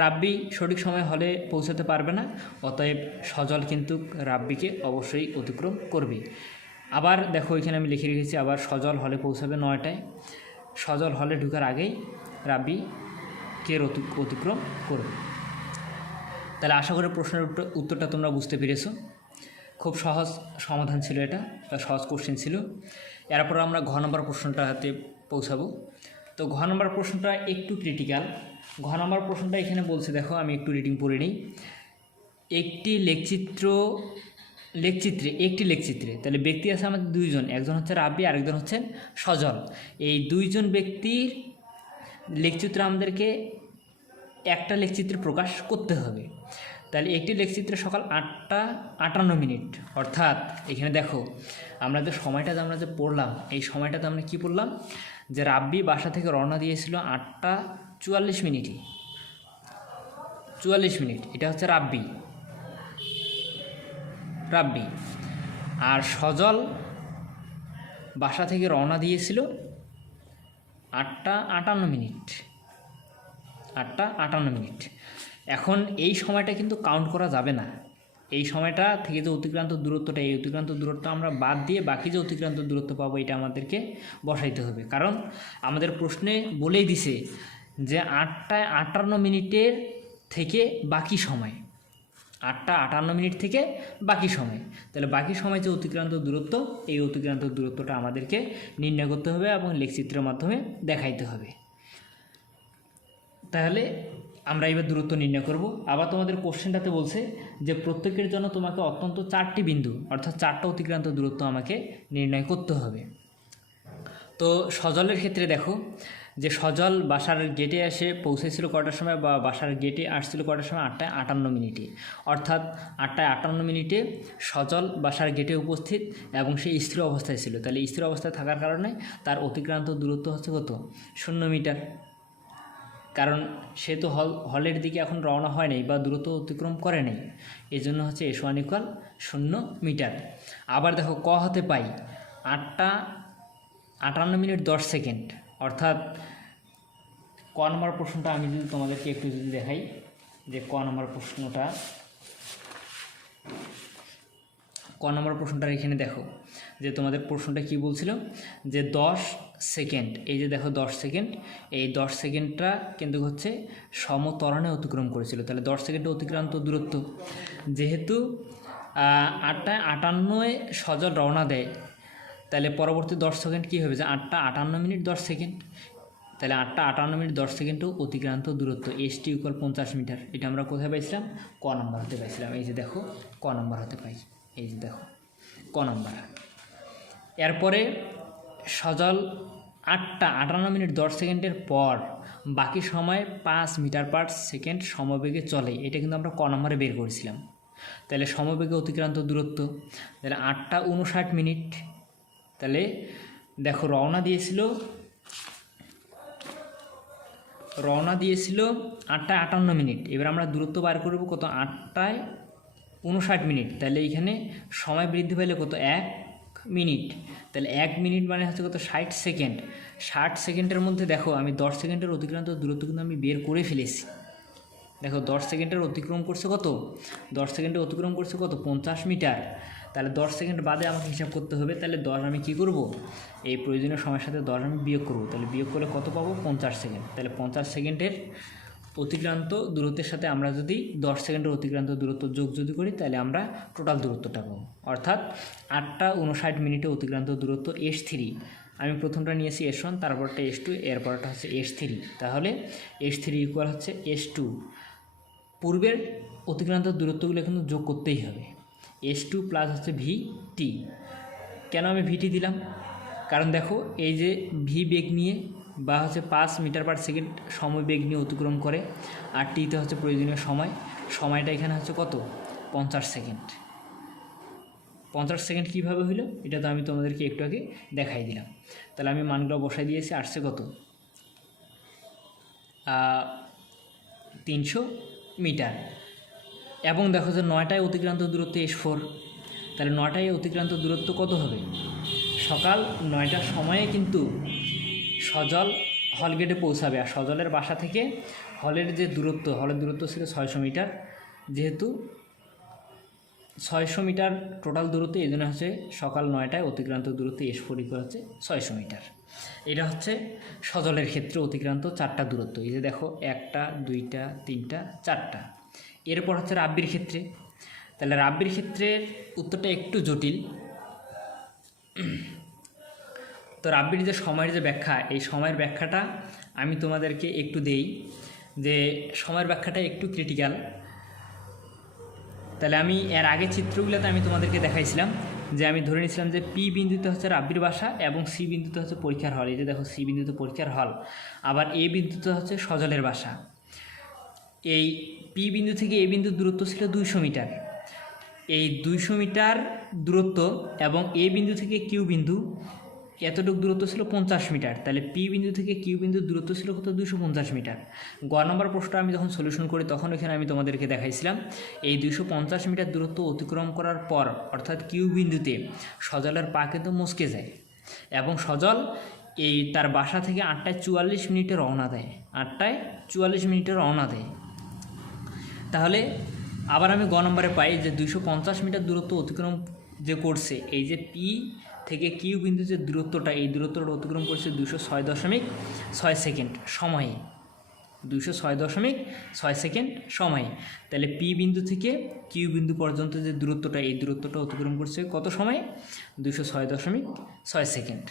রাব্বি সঠিক সময়ে হলে পৌঁছাতে পারবে না, অতএব সজল কিন্তু রাব্বিকে অবশ্যই অতিক্রম করবে। আবার দেখো এখানে আমি লিখে রেখেছি, আবার সজল হলে পৌঁছাবে 9টায়। সজল হলে ঢোকার আগেই রাব্বি কের অতিক্রম করবে। তাহলে আশা করি প্রশ্নের উত্তরটা তোমরা বুঝতে পেরেছো। খুব সহজ সমাধান ছিল এটা, সহজ কোশ্চেন ছিল। এরপর আমরা ঘ নম্বর প্রশ্নটা হাতে পৌঁছাবো। তো ঘ নম্বর প্রশ্নটা একটু ক্রিটিক্যাল। ঘ নম্বর প্রশ্নটা এখানে বলছে, দেখো আমি একটু রিডিং পড়ে নিই। একটি লেখচিত্রে তাহলে ব্যক্তি আছে আমাদের দুইজন, একজন হচ্ছে রাব্বি আরেকজন হচ্ছেন সজল। এই দুইজন ব্যক্তির লেখচিত্র আমাদেরকে একটা লেখচিত্রে প্রকাশ করতে হবে। তাহলে একটি লেখচিত্রে সকাল 8:58, অর্থাৎ এখানে দেখো আমরা যে সময়টা আমরা যে পড়লাম, এই সময়টাতে আমরা কি পড়লাম, যে রাব্বি বাসা থেকে রওনা দিয়েছিল 8:44, 44 মিনিট। এটা হচ্ছে রাব্বি। আর সজল বাসা থেকে রওনা দিয়েছিল 8:58, 8:58। এখন এই সময়টা কিন্তু কাউন্ট করা যাবে না। এই সময়টা থেকে যে অতিক্রান্ত দূরত্বটা, এই অতিক্রান্ত দূরত্ব আমরা বাদ দিয়ে বাকি যে অতিক্রান্ত দূরত্ব পাবো এটা আমাদেরকে বসাইতে হবে। কারণ আমাদের প্রশ্নে বলেই দিছে যে 8:58 থেকে বাকি সময়, 8:58 থেকে বাকি সময়। তাহলে বাকি সময় যে অতিক্রান্ত দূরত্ব, এই অতিক্রান্ত দূরত্বটা আমাদেরকে নির্ণয় করতে হবে এবং লেখচিত্রের মাধ্যমে দেখাইতে হবে। তাহলে আমরা এবার দূরত্ব নির্ণয় করব। আবার তোমাদের কোশ্চেনটাতে বলছে যে প্রত্যেকের জন্য তোমাকে অত্যন্ত 4টি বিন্দু, অর্থাৎ 4টা অতিক্রান্ত দূরত্ব আমাকে নির্ণয় করতে হবে। তো সজলের ক্ষেত্রে দেখো যে সজল বাসার গেটে এসে পৌঁছেছিল কটার সময়, বা বাসার গেটে আসছিল কটার সময়, 8:58। অর্থাৎ 8:58 সজল বাসার গেটে উপস্থিত এবং সে স্থির অবস্থায় ছিল। তাহলে স্থির অবস্থায় থাকার কারণে তার অতিক্রান্ত দূরত্ব হচ্ছে কত, 0 মিটার। কারণ সে তো হলের দিকে এখন রওনা হয় নাই বা দূরত্ব অতিক্রম করে নাই, এই জন্য হচ্ছে S1 = 0 মিটার। আবার দেখো ক হতে পাই 8:58:10, অর্থাৎ ক নম্বর প্রশ্নটা আমি যদি তোমাদেরকে একটু যদি দেখাই, যে ক নম্বর প্রশ্নটা এখানে দেখো যে তোমাদের প্রশ্নটা কি বলছিল, যে 10 সেকেন্ড, এই যে দেখো 10 সেকেন্ড, এই 10 সেকেন্ডটা কিন্তু হচ্ছে সমত্বরণে অতিক্রম করেছিল। তাহলে 10 সেকেন্ডে অতিক্রান্ত দূরত্ব, যেহেতু 8:58 সজল রওনা দেয়, তাহলে পরবর্তী 10 সেকেন্ড কী হবে, যে 8:58:10। তাহলে 8:58:10 অতিক্রান্ত দূরত্ব ST = 50 মিটার। এটা আমরা কোথায় পাইছিলাম, ক নম্বর হতে পাইছিলাম। এই যে দেখো ক নম্বর হতে পাই, এই যে দেখো ক নম্বর। এরপরে সজল 8:58:10 পর বাকি সময় 5 মিটার/সেকেন্ড সমবেগে চলে, এটা কিন্তু আমরা ক নম্বরে বের করেছিলাম। তাহলে সমবেগে অতিক্রান্ত দূরত্ব, তাহলে 8:59। তাহলে দেখো রওনা দিয়েছিল 8:58। এবার আমরা দূরত্ব বার করব কত, 8:59। তাহলে এইখানে সময় বৃদ্ধি পেলে কত, 1 মিনিট। তাহলে 1 মিনিট মানে হচ্ছে কত, 60 সেকেন্ড। 60 সেকেন্ডের মধ্যে দেখো আমি 10 সেকেন্ডের অতিক্রান্ত দূরত্ব কিন্তু আমি বের করে ফেলেছি। দেখো 10 সেকেন্ডের অতিক্রম করছে কত, 10 সেকেন্ডে অতিক্রম করছে কত, 50 মিটার। তাহলে 10 সেকেন্ড বাদে আমাকে হিসাব করতে হবে। তাহলে 10 আমি কী করব, এই প্রয়োজনীয় সময়ের সাথে 10 আমি বিয়োগ করব। তাহলে বিয়োগ করলে কত পাবো, 50 সেকেন্ড। তাহলে 50 সেকেন্ডের অতিক্রান্ত দূরত্বের সাথে আমরা যদি 10 সেকেন্ডের অতিক্রান্ত দূরত্ব যোগ যদি করি, তাহলে আমরা টোটাল দূরত্বটা পাবো। অর্থাৎ 8:59 অতিক্রান্ত দূরত্ব S3। আমি প্রথমটা নিয়েছি S1, তারপরটা S2, এরপরটা হচ্ছে S3। তাহলে S3 = হচ্ছে S2। পূর্বের অতিক্রান্ত দূরত্বগুলো কিন্তু যোগ করতেই হবে। S2 প্লাস হচ্ছে VT। কেন আমি VT দিলাম, কারণ দেখো এই যে ভি বেগ নিয়ে বা হচ্ছে 5 মিটার/সেকেন্ড সময় বেগ নিয়ে অতিক্রম করে, আর টিতে হচ্ছে প্রয়োজনীয় সময়টা এখানে হচ্ছে কত, 50 সেকেন্ড। 50 সেকেন্ড কীভাবে হলো, এটা তো আমি তোমাদেরকে একটু আগে দেখাই দিলাম। তাহলে আমি মানগুলো বসাই দিয়েছি, আসছে কত, 300 মিটার। এবং দেখো যে 9টায় অতিক্রান্ত দূরত্ব S4। তাহলে 9টায় অতিক্রান্ত দূরত্ব কত হবে, সকাল 9টার সময়ে কিন্তু সজল হল গেটে পৌঁছাবে। আর সজলের বাসা থেকে হলের যে দূরত্ব, হলের দূরত্ব ছিল 600 মিটার। যেহেতু 600 মিটার টোটাল দূরত্ব, এই জন্য হচ্ছে সকাল 9টায় অতিক্রান্ত দূরত্ব S4 হচ্ছে 600 মিটার। এটা হচ্ছে সজলের ক্ষেত্রে অতিক্রান্ত 4টা দূরত্ব। এই যে দেখো 1টা 2টা 3টা 4টা। এরপর হচ্ছে রাব্বির ক্ষেত্রে। তাহলে রাব্বির ক্ষেত্রের উত্তরটা একটু জটিল। তো রাব্বির যে সময়ের যে ব্যাখ্যা, এই সময়ের ব্যাখ্যাটা আমি তোমাদেরকে একটু দেই, যে সময়ের ব্যাখ্যাটা একটু ক্রিটিক্যাল। তাহলে আমি এর আগে চিত্রগুলোতে আমি তোমাদেরকে দেখাইছিলাম যে আমি ধরে নিয়েছিলাম যে পি বিন্দুতে হচ্ছে রাব্বির বাসা এবং সি বিন্দুতে হচ্ছে পরীক্ষার হল। এই যে দেখো সি বিন্দুতে পরীক্ষার হল, আবার এ বিন্দুতে হচ্ছে সজলের বাসা। এই পি বিন্দু থেকে এ বিন্দুর দূরত্ব ছিল 200 মিটার। এই 200 মিটার দূরত্ব এবং এ বিন্দু থেকে কিউ বিন্দু এতটুকু দূরত্ব ছিল 50 মিটার। তাহলে পি বিন্দু থেকে কিউ বিন্দুর দূরত্ব ছিল কত? 250 মিটার। গ নম্বর প্রশ্নটা আমি যখন সলিউশন করি তখন এখানে আমি তোমাদেরকে দেখাইছিলাম এই 250 মিটার দূরত্ব অতিক্রম করার পর অর্থাৎ কিউ বিন্দুতে সজলের পা কিন্তু মচকে যায় এবং সজল এই তার বাসা থেকে 8টায় 44 মিনিটে রওনা দেয়। 8টায় 44 মিনিটে রওনা দেয়। তাহলে আবার আমি গ নম্বরে পাই যে 250 মিটার দূরত্ব অতিক্রম যে করছে, এই যে পি থেকে কিউ বিন্দু যে দূরত্বটা, এই দূরত্বটা অতিক্রম করছে 206.6 সেকেন্ড সময়ে। 206.6 সেকেন্ড সময়ে। তাহলে পি বিন্দু থেকে কিউ বিন্দু পর্যন্ত যে দূরত্বটা, এই দূরত্বটা অতিক্রম করছে কত সময়ে? 206.6 সেকেন্ড।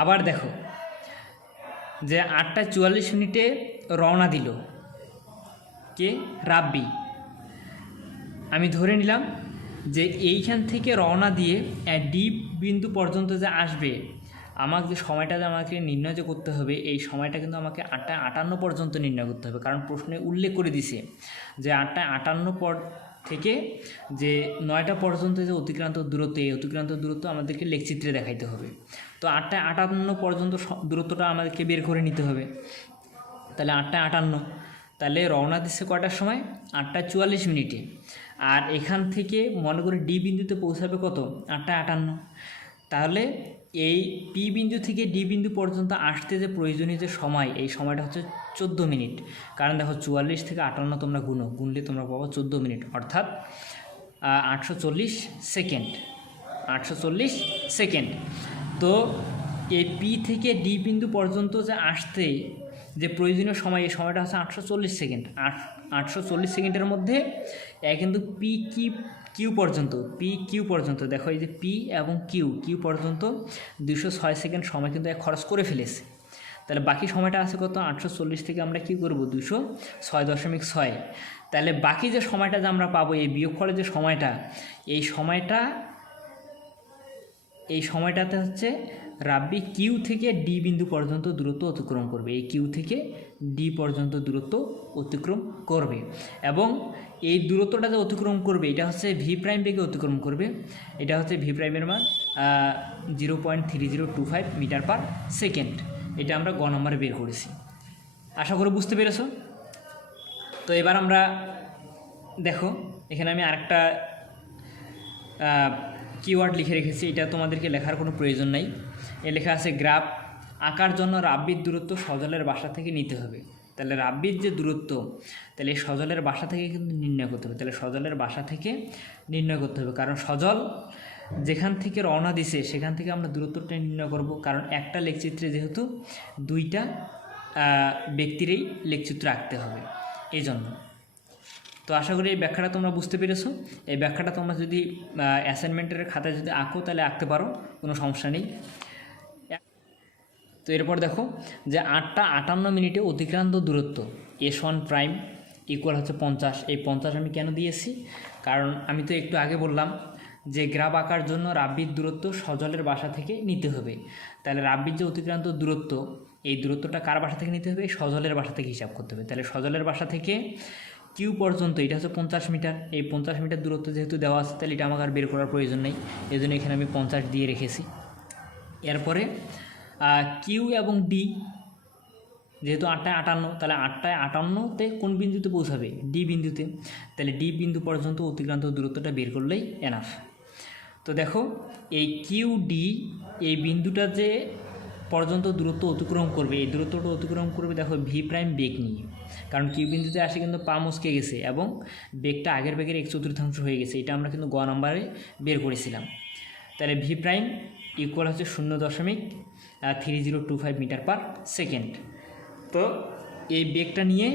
আবার দেখো যে 8টা 44 মিনিটে রওনা দিল কে? রাব্বি। আমি ধরে নিলাম যে এইখান থেকে রওনা দিয়ে ডি বিন্দু পর্যন্ত যে আসবে, আমাকে যে সময়টা যে আমাকে নির্ণয় যে করতে হবে, এই সময়টা কিন্তু আমাকে 8টা 58 পর্যন্ত নির্ণয় করতে হবে। কারণ প্রশ্নে উল্লেখ করে দিছে যে 8টা 58 পর থেকে যে 9টা পর্যন্ত যে অতিক্রান্ত দূরত্ব, এই অতিক্রান্ত দূরত্ব আমাদেরকে লেখচিত্রে দেখাইতে হবে। তো 8টা 58 পর্যন্ত দূরত্বটা আমাদেরকে বের করে নিতে হবে। তাহলে 8টা 58, তাহলে রওনা দিচ্ছে কয়টার সময়? 8টা 44 মিনিটে। আর এখান থেকে মনে করি ডি বিন্দুতে পৌঁছাবে কত? 8টা 58। তাহলে এই পি বিন্দু থেকে ডি বিন্দু পর্যন্ত আসতে যে প্রয়োজনীয় যে সময়, এই সময়টা হচ্ছে 14 মিনিট। কারণ দেখো 44 থেকে 58 তোমরা গুনলে তোমরা পাবো 14 মিনিট, অর্থাৎ 840 সেকেন্ড। 840 সেকেন্ড। তো এই পি থেকে ডি বিন্দু পর্যন্ত যে আসতে যে প্রয়োজনীয় সময়, এই সময়টা হচ্ছে 840 সেকেন্ড। 840 সেকেন্ডের মধ্যে কিন্তু পি কিউ পর্যন্ত দেখো এই যে পি এবং কিউ পর্যন্ত 206 সেকেন্ড সময় কিন্তু খরচ করে ফেলেছে। তাহলে বাকি সময়টা আছে কত? 840 থেকে আমরা কী করব? 206.6। তাহলে বাকি যে সময়টা যে আমরা পাবো, এই বিয়োগফলের যে সময়টা, এই সময়টাতে হচ্ছে রাব্বি কিউ থেকে ডি বিন্দু পর্যন্ত দূরত্ব অতিক্রম করবে। এই কিউ থেকে ডি পর্যন্ত দূরত্ব অতিক্রম করবে এবং এই দূরত্বটা যে অতিক্রম করবে এটা হচ্ছে ভি প্রাইম বেগে অতিক্রম করবে। এটা হচ্ছে ভি প্রাইমের মান 0.3025 মিটার পার সেকেন্ড। এটা আমরা গ নম্বরে বের করেছি। আশা করি বুঝতে পেরেছো। তো এবার আমরা দেখো এখানে আমি আরেকটা কিওয়ার্ড লিখে রেখেছি, এটা তোমাদেরকে লেখার কোনো প্রয়োজন নাই। এ লেখা আছে গ্রাফ আঁকার জন্য রাব্বির দূরত্ব সজলের বাসা থেকে নিতে হবে। তাহলে রাব্বির যে দূরত্ব, তাহলে এই সজলের বাসা থেকে কিন্তু নির্ণয় করতে হবে। তাহলে সজলের বাসা থেকে নির্ণয় করতে হবে, কারণ সজল যেখান থেকে রওনা দিছে সেখান থেকে আমরা দূরত্বটা নির্ণয় করব। কারণ একটা লেখচিত্রে যেহেতু দুইটা ব্যক্তিরই লেখচিত্র আঁকতে হবে, এই জন্য। তো আশা করি এই ব্যাখ্যাটা তোমরা বুঝতে পেরেছো। এই ব্যাখ্যাটা তোমরা যদি অ্যাসাইনমেন্টের খাতায় যদি আঁকো তাহলে আঁকতে পারো, কোনো সমস্যা নেই। তো এরপর দেখো যে 8টা 58 মিনিটে অতিক্রান্ত দূরত্ব S1 প্রাইম ইকুয়াল হচ্ছে 50। এই 50 আমি কেন দিয়েছি? কারণ আমি তো একটু আগে বললাম যে গ্রাফ আঁকার জন্য রাব্বির দূরত্ব সজলের বাসা থেকে নিতে হবে। তাহলে রাব্বির যে অতিক্রান্ত দূরত্ব, এই দূরত্বটা কার বাসা থেকে নিতে হবে? সজলের বাসা থেকে হিসাব করতে হবে। তাহলে সজলের বাসা থেকে কিউ পর্যন্ত এটা হচ্ছে 50 মিটার। এই 50 মিটার দূরত্ব যেহেতু দেওয়া আছে, তাহলে এটা আমাকে আর বের করার প্রয়োজন নেই, এই জন্য এখানে আমি 50 দিয়ে রেখেছি। এরপরে কিউ এবং ডি যেহেতু 8টায় 58, তাহলে 8টায় 58তে কোন বিন্দুতে পৌঁছাবে? ডি বিন্দুতে। তাহলে ডি বিন্দু পর্যন্ত অতিক্রান্ত দূরত্বটা বের করলেই এনাফ। তো দেখো এই কিউ ডি এই বিন্দুটা যে পর্যন্ত দূরত্ব অতিক্রম করবে, এই দূরত্বটা অতিক্রম করবে দেখো ভি প্রাইম বেগ নিয়ে, কারণ কিউ বিন্দুতে আসে কিন্তু পা মচকে গেছে এবং বেগটা আগের বেগের 1/4 হয়ে গেছে, এটা আমরা কিন্তু গ নম্বরে বের করেছিলাম। তাহলে ভি প্রাইম ইকুয়াল হচ্ছে 0.3025 মিটার পার সেকেন্ড। তো এই বেগটা নিয়ে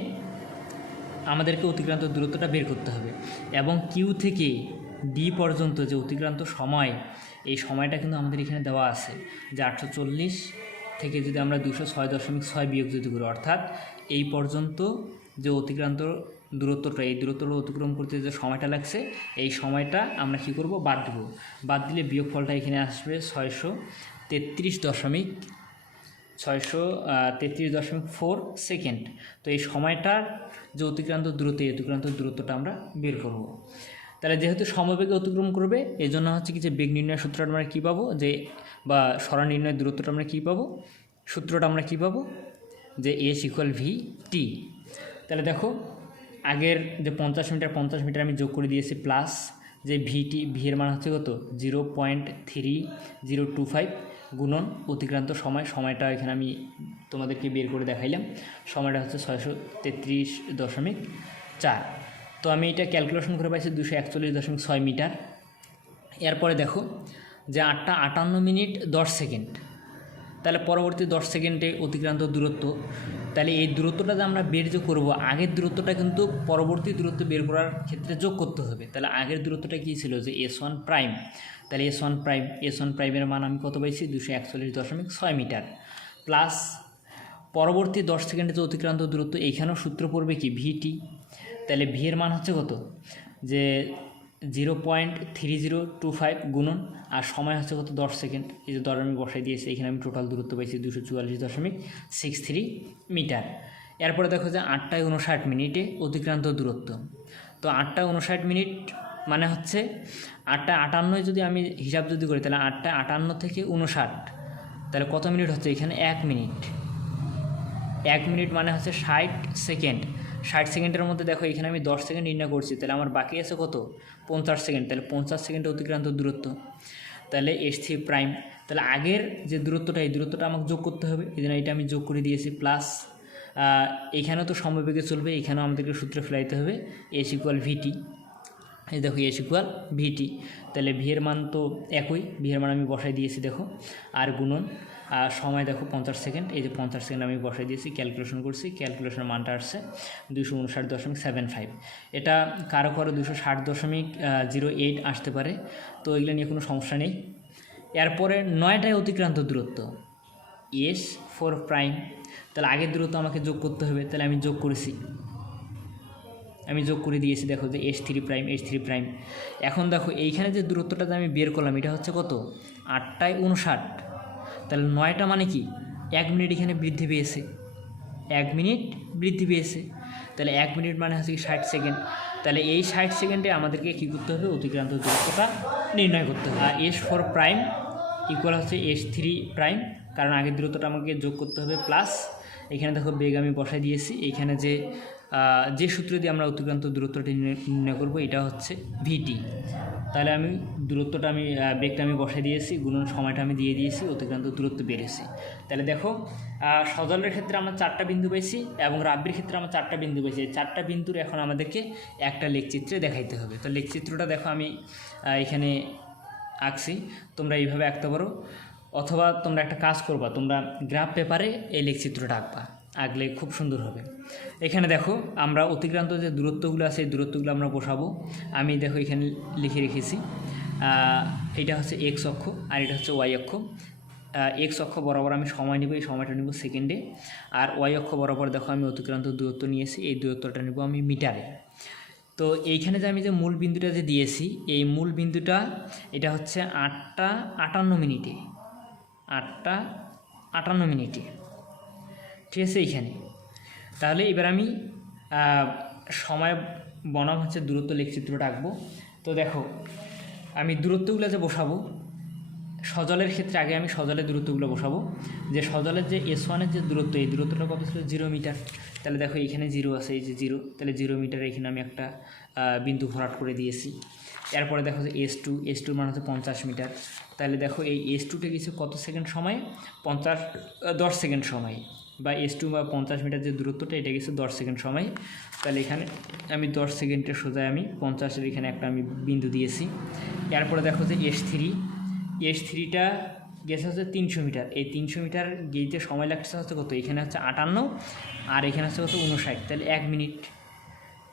আমাদেরকে অতিক্রান্ত দূরত্বটা বের করতে হবে এবং কিউ থেকে ডি পর্যন্ত যে অতিক্রান্ত সময়, এই সময়টা কিন্তু আমাদের এখানে দেওয়া আছে যে 840 থেকে যদি আমরা 206.6 বিয়োগ যদি করি, অর্থাৎ এই পর্যন্ত যে অতিক্রান্ত দূরত্বটা, এই দূরত্বটা অতিক্রম করতে যে সময়টা লাগছে, এই সময়টা আমরা কী করব, বাদ দেবো। বাদ দিলে বিয়োগফলটা এখানে আসবে 633.4 সেকেন্ড। তো এই সময়টার যে অতিক্রান্ত দূরত্ব, এই অতিক্রান্ত দূরত্বটা আমরা বের করব। তাহলে যেহেতু সমবেগে অতিক্রম করবে, এই জন্য হচ্ছে কি যে বেগ নির্ণয়ের সূত্রটা আমরা কী পাবো, যে বা সরণ নির্ণয়ের দূরত্বটা আমরা কী পাবো, সূত্রটা আমরা কী পাবো, যে এস ইকুয়াল ভি টি। তাহলে দেখো আগের যে 50 মিটার আমি যোগ করে দিয়েছি, প্লাস যে ভিটি, ভি এর মান হচ্ছে কত 0.3025 গুণন অতিক্রান্ত সময়টা এখানে আমি তোমাদেরকে বের করে দেখাইলাম, সময়টা হচ্ছে 633.4। তো আমি এটা ক্যালকুলেশন করে পাইছি 241.6 মিটার। এরপরে দেখো যে 8টা 58 মিনিট 10 সেকেন্ড, তাহলে পরবর্তী 10 সেকেন্ডে অতিক্রান্ত দূরত্ব, তাহলে এই দূরত্বটা যে আমরা বের যে করবো, আগের দূরত্বটা কিন্তু পরবর্তী দূরত্ব বের করার ক্ষেত্রে যোগ করতে হবে। তাহলে আগের দূরত্বটা কী ছিল, যে S1 প্রাইম, তাহলে S1 প্রাইমের মান আমি কত পাইছি 241.6 মিটার, প্লাস পরবর্তী 10 সেকেন্ডে যে অতিক্রান্ত দূরত্ব, এইখানেও সূত্র পড়বে কি ভিটি। তাহলে ভি এর মান হচ্ছে কত, যে 0.3025 গুণন আর সময় হচ্ছে কত 10 সেকেন্ড, এই যে দর আমি বসাই দিয়েছি, এখানে আমি টোটাল দূরত্ব পাইছি 244.63 মিটার। এরপরে দেখো যে 8টা 59 অতিক্রান্ত দূরত্ব। তো 8টা 59 মানে হচ্ছে 8টা 58 যদি আমি হিসাব যদি করি, তাহলে 8টা 58 থেকে 59, তাহলে কত মিনিট হচ্ছে এখানে 1 মিনিট। 1 মিনিট মানে হচ্ছে 60 সেকেন্ড। 60 সেকেন্ডের মধ্যে দেখো এখানে আমি 10 সেকেন্ড নির্ণয় করছি, তাহলে আমার বাকি আছে কত 50 সেকেন্ড। তাহলে 50 সেকেন্ডে অতিক্রান্ত দূরত্ব, তাহলে S3 প্রাইম। তাহলে আগের যে দূরত্বটা, এই দূরত্বটা আমাকে যোগ করতে হবে, এই জন্য এটা আমি যোগ করে দিয়েছি, প্লাস এইখানেও তো সমবেগে চলবে, এখানেও আমাদেরকে সূত্রে ফেলাইতে হবে S ইকুয়াল ভিটি। এই দেখো S ইকুয়াল ভিটি, তাহলে ভি এর মান তো একই, ভি এর মান আমি বসাই দিয়েছি দেখো, আর গুণন সময় দেখো 50 সেকেন্ড, এই যে 50 সেকেন্ড আমি বসাই দিয়েছি, ক্যালকুলেশন করছি, ক্যালকুলেশনের মানটা আসছে 259.75। এটা কারো 260.08 আসতে পারে, তো এগুলো নিয়ে কোনো সমস্যা নেই। এরপরে 9টায় অতিক্রান্ত দূরত্ব S4 প্রাইম, তাহলে আগের দূরত্ব আমাকে যোগ করতে হবে, তাহলে আমি যোগ করেছি, আমি যোগ করে দিয়েছি দেখো যে S3 প্রাইম। এখন দেখো এইখানে যে দূরত্বটা আমি বের করলাম, এটা হচ্ছে কত 8টা 59, তাহলে 9টা মানে কি 1 মিনিট এখানে বৃদ্ধি পেয়েছে, 1 মিনিট বৃদ্ধি পেয়েছে, তাহলে 1 মিনিট মানে হচ্ছে 60 সেকেন্ড। তাহলে এই 60 সেকেন্ডে আমাদেরকে কী করতে হবে, অতিক্রান্ত দূরত্বটা নির্ণয় করতে হবে। আর S4 প্রাইম ইকুয়াল হচ্ছে S3 প্রাইম, কারণ আগের দূরত্বটা আমাকে যোগ করতে হবে, প্লাস এখানে দেখো বেগ আমি বসাই দিয়েছি, এইখানে যে সূত্র দিয়ে আমরা অতিক্রান্ত দূরত্বটি নির্ণয় করব, এটা হচ্ছে ভিটি। তাহলে আমি দূরত্বটা বেগটা আমি বসাই দিয়েছি, গুণন সময়টা আমি দিয়ে দিয়েছি, অতিক্রান্ত দূরত্ব বেড়েছে। তাহলে দেখো সজলের ক্ষেত্রে আমরা 4টা বিন্দু পেয়েছি এবং রাব্বির ক্ষেত্রে আমরা 4টা বিন্দু পেয়েছি। এই 4টা বিন্দুর এখন আমাদেরকে একটা লেখচিত্রে দেখাইতে হবে। তো লেখচিত্রটা দেখো আমি এখানে আঁকছি, তোমরা এইভাবে আঁকতে পারো, অথবা তোমরা একটা কাজ করবা, তোমরা গ্রাফ পেপারে এই লেখচিত্রটা আঁকবা, আঁকলে খুব সুন্দর হবে। এখানে দেখো আমরা অতিক্রান্ত যে দূরত্বগুলো আছে, এই দূরত্বগুলো আমরা বসাবো। আমি দেখো এখানে লিখে রেখেছি, এটা হচ্ছে এক্স অক্ষ আর এটা হচ্ছে ওয়াই অক্ষ। এক্স অক্ষ বরাবর আমি সময় নেব, এই সময়টা নেব সেকেন্ডে, আর ওয়াই অক্ষ বরাবর দেখো আমি অতিক্রান্ত দূরত্ব নিয়েছি, এই দূরত্বটা নেব আমি মিটারে। তো এইখানে যে আমি যে মূল বিন্দুটা যে দিয়েছি, এই মূল বিন্দুটা এটা হচ্ছে 8টা 58 মিনিটে, ঠিক আছে এইখানে। তাহলে এবার আমি সময় বনাম হচ্ছে দূরত্ব লেখচিত্রটা আঁকবো। তো দেখো আমি দূরত্বগুলো যে বসাবো, সজলের ক্ষেত্রে আগে আমি সজলের দূরত্বগুলো বসাবো। যে সজলের যে S1-এর যে দূরত্ব, এই দূরত্বটা কত ছিল 0 মিটার। তাহলে দেখো এইখানে 0 আছে, এই যে 0, তাহলে 0 মিটার এখানে আমি একটা বিন্দু ভরাট করে দিয়েছি। এরপরে দেখো যে S2 মানে হচ্ছে 50 মিটার। তাহলে দেখো এই S2টা গেছে কত সেকেন্ড সময়, 10 সেকেন্ড সময়, বা S2 বা 50 মিটার যে দূরত্বটা এটা গেছে 10 সেকেন্ড সময়। তাহলে এখানে আমি 10 সেকেন্ডের সোজায় আমি 50-এর এখানে একটা আমি বিন্দু দিয়েছি। এরপরে দেখো যে S3টা গেছে হচ্ছে 300 মিটার। এই 300 মিটার গেইতে সময় লাগছে হচ্ছে কত, এখানে হচ্ছে 58 আর এখানে হচ্ছে কত 59, তাহলে 1 মিনিট।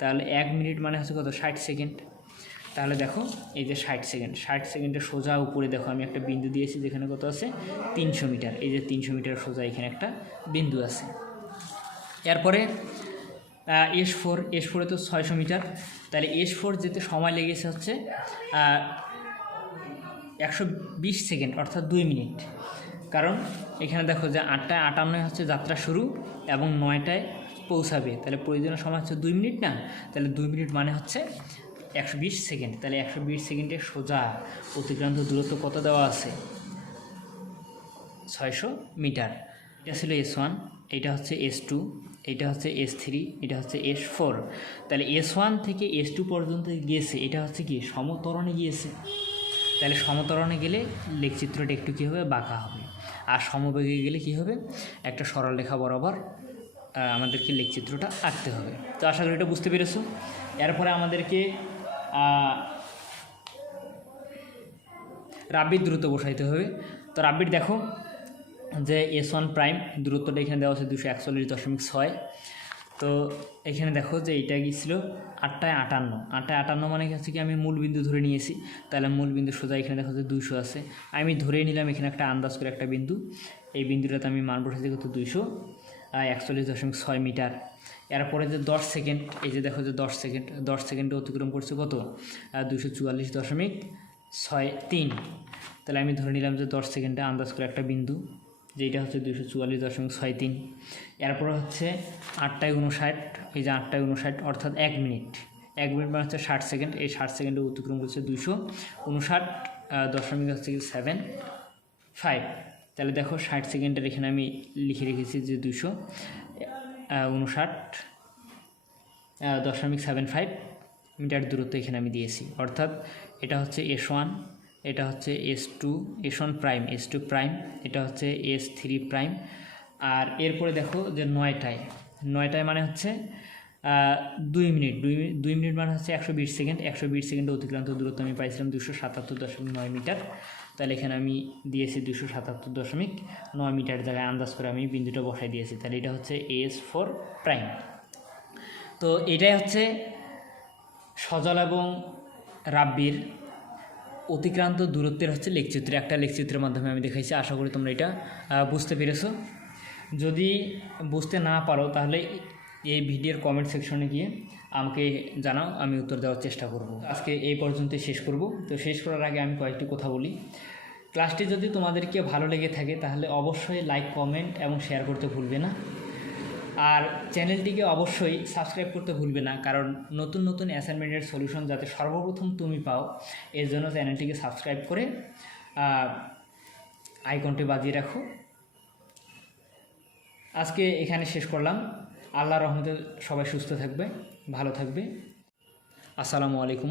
তাহলে 1 মিনিট মানে হচ্ছে কত 60 সেকেন্ড। তাহলে দেখো এই যে 60 সেকেন্ডের সোজা উপরে দেখো আমি একটা বিন্দু দিয়েছি যেখানে কত আছে 300 মিটার। এই যে 300 মিটার সোজা এখানে একটা বিন্দু আছে। এরপরে S4 তো 600 মিটার। তাহলে S4 যেতে সময় লেগেছে হচ্ছে 120 সেকেন্ড অর্থাৎ 2 মিনিট। কারণ এখানে দেখো যে 8টায় 58 হচ্ছে যাত্রা শুরু এবং 9টায় পৌঁছাবে, তাহলে প্রয়োজনীয় সময় হচ্ছে 2 মিনিট না, তাহলে 2 মিনিট মানে হচ্ছে 120 সেকেন্ড। তাহলে 120 সেকেন্ডের সোজা অতিক্রান্ত দূরত্ব কত দেওয়া আছে 600 মিটার। এটা ছিল S1, এটা হচ্ছে S2, এটা হচ্ছে S3, এটা হচ্ছে S4। তাহলে S1 থেকে S2 পর্যন্ত গিয়েছে, এটা হচ্ছে কি সমতরণে গিয়েছে। তাহলে সমতরণে গেলে লেখচিত্রটা একটু কী হবে বাঁকা হবে, আর সমবেগে গেলে কী হবে একটা সরলরেখা বরাবর আমাদেরকে লেখচিত্রটা আঁকতে হবে। তো আশা করি এটা বুঝতে পেরেছো। এরপরে আমাদেরকে রাব্বির দূরত্ব বসাইতে হবে। তো রাব্বির দেখো যে S1 প্রাইম দূরত্বটা এখানে দেওয়া আছে 241.6। তো এখানে দেখো যে এইটা গিয়েছিল 8টায় 58 মানে হচ্ছে কি আমি মূল বিন্দু ধরে নিয়েছি। তাহলে মূল বিন্দু সোজা এখানে দেখো যে 200 আছে, আমি ধরেই নিলাম এখানে একটা আন্দাজ করে একটা বিন্দু। এই বিন্দুটাতে আমি মান বসাইছি কত 241.6 মিটার। এরপরে যে 10 সেকেন্ড, এই যে দেখো যে 10 সেকেন্ডে অতিক্রম করছে কত 244.63। তাহলে আমি ধরে নিলাম যে 10 সেকেন্ডে আন্দাজ করে একটা বিন্দু, যেটা হচ্ছে 244.63। এরপর হচ্ছে 8টায় 59, এই যে 8টায় 59 অর্থাৎ 1 মিনিট মানে হচ্ছে 60 সেকেন্ড। এই 60 সেকেন্ডে অতিক্রম করছে 259.75। তাহলে দেখো 60 সেকেন্ডের এখানে আমি লিখে রেখেছি যে 259.75 মিটার দূরত্ব এখানে আমি দিয়েছি। অর্থাৎ এটা হচ্ছে S1, এটা হচ্ছে S1 প্রাইম, S2 প্রাইম, এটা হচ্ছে S3 প্রাইম। আর এরপরে দেখো যে 9টায় মানে হচ্ছে 2 মিনিট, 2 মিনিট মানে হচ্ছে 120 সেকেন্ড। 120 সেকেন্ডে অতিক্রান্ত দূরত্ব আমি পাইছিলাম 277.9 মিটার। তাহলে এখানে আমি দিয়েছি 277.9 মিটার জায়গায় আন্দাজ করে আমি বিন্দুটা বসাই দিয়েছি। তাহলে এটা হচ্ছে S4 প্রাইম। তো এটাই হচ্ছে সজল এবং রাব্বির অতিক্রান্ত দূরত্বের হচ্ছে লেখচিত্র, একটা লেখচিত্রের মাধ্যমে আমি দেখাইছি। আশা করি তোমরা এটা বুঝতে পেরেছো। যদি বুঝতে না পারো তাহলে এই ভিডিওর কমেন্ট সেকশনে গিয়ে আমাকে জানাও, আমি উত্তর দেওয়ার চেষ্টা করব। আজকে এই পর্যন্তই শেষ করব। তো শেষ করার আগে আমি কয়েকটি কথা বলি। ক্লাসটি যদি তোমাদেরকে ভালো লেগে থাকে তাহলে অবশ্যই লাইক, কমেন্ট এবং শেয়ার করতে ভুলবে না। আর চ্যানেলটিকে অবশ্যই সাবস্ক্রাইব করতে ভুলবে না, কারণ নতুন নতুন অ্যাসাইনমেন্টের সলিউশন যাতে সর্বপ্রথম তুমি পাও এর জন্য চ্যানেলটিকে সাবস্ক্রাইব করে আইকনটি বাজিয়ে রাখো। আজকে এখানে শেষ করলাম। আল্লাহর রহমতে সবাই সুস্থ থাকবে, ভালো থাকবে। আসসালামু আলাইকুম।